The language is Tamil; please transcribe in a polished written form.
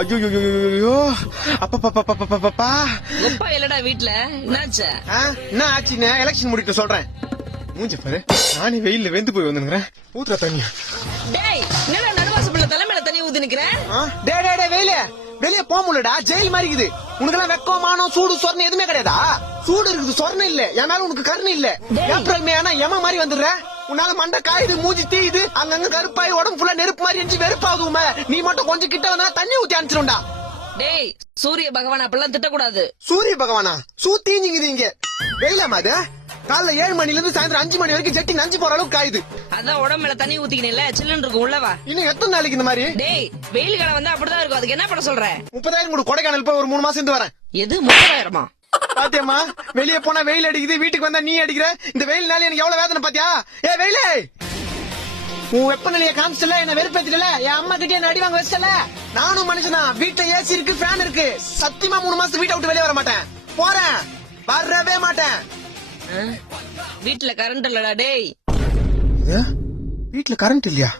ஐயோ அப்பா அப்பா இல்லடா வீட்டுல என்னாச்சு? என்ன ஆச்சுன்னு எலெக்ஷன் முடிக்க சொல்றேன். மூஞ்ச பாரு, நானே வெயில்ல வெந்து போய் வந்துக்கிறேன். ஊத்துற தண்ணி. டேய் என்னடா நடுவாசப்பள்ள தலைமையில தண்ணி ஊத்தி நிக்கிறேன்? டே வெயில வெளியே போக முடியலடா, ஜெயில் மாதிரி இருக்குது. உனக்கெல்லாம் வெக்கம் மானம் சூடு சொரணை எதுவுமே கிடையாதா? சூடு இருக்குது, சொரணை இல்ல. என் மேல உனக்கு கருணை இல்ல. ஏப்ரல் மே ஆனா எம மாதிரி வந்துடுற. உன்னால மண்டை காயுது, மூஞ்சி தீயுது, அங்கங்க கருப்பாய் உடம்பு ஃபுல்லா நெருப்பு மாதிரி எரிஞ்சு வெறுப்பாகுதுமே. நீ மட்டும் கொஞ்சம் கிட்ட வந்தா தண்ணி ஊத்தி அனுப்பிச்சிருண்டா. டேய் சூரிய பகவான் அப்படிலாம் திட்டக்கூடாது. சூரிய பகவானா? சூத்தீஞ்சிங்குது இங்க. வெயிலாமா அது? காலைல 7 மணில இருந்து சாயந்தரம் 5 மணி வரைக்கும் ஜெட்டி நஞ்சு போற அளவுக்கு காயுது. அதான் உடம்புல தண்ணி ஊத்திக்கினேல, சில்லுன்னு இருக்கும் உள்ளவா. இன்னும் எத்தனை நாளைக்கு இந்த மாதிரி? டேய் வெயில் காலம் வந்தா அப்படிதான் இருக்கும். அதுக்கு என்ன பண்ண சொல்ற? 30,000 கூட கொடைக்கானல் போய் ஒரு 3 மாசம் இருந்து வரேன். எது 30,000? பாத்தியம்மா, வெளியே போனா வெயில் அடிக்குது, வீட்டுக்கு வந்தா நீ அடிக்கிற. இந்த வெயில்னால எனக்கு எவ்வளவு வேதனை பாத்தியா? ஏ வெயிலே, உன் வெப்பநிலைய காமிச்சல, என்ன வெறுப்பேத்தில. என் அம்மா கிட்டே என்ன அடி வாங்க வச்சல. நானும் மனுஷனா, வீட்டுல ஏசி இருக்கு, ஃபேன் இருக்கு. சத்தியமா 3 மாசம் வீட்டை விட்டு வெளியே வர மாட்டேன். போறேன், வரவே மாட்டேன். வீட்டுல கரண்ட் இல்லடா. டேய் வீட்டுல கரண்ட் இல்லையா?